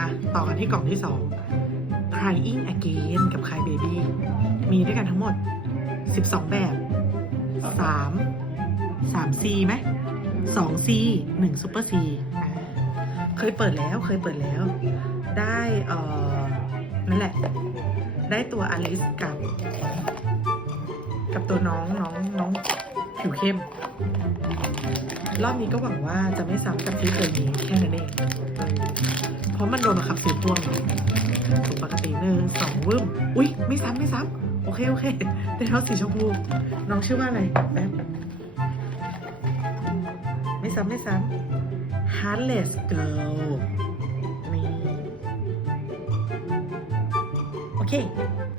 มาต่อกันที่กล่องที่ 2 Crying Again กับ Cry Baby มีด้วยกันทั้งหมด12 แบบ3 C ไหม2 C 1 Super C เคยเปิดแล้วได้นั่นแหละได้ตัวอลิสกับตัวน้องผิวเข้มรอบนี้ก็หวังว่าจะไม่ซ้ำกับที่เคยมีแค่นั้นเองเพราะมันโดนมาขับสีพ่วงถูกปกติ1 2 วึ่มอุ๊ยไม่ซ้ำโอเคแต่เท่าสีชมพูน้องชื่อว่าอะไรแป๊บไม่ซ้ำ Heartless Girl นี่โอเค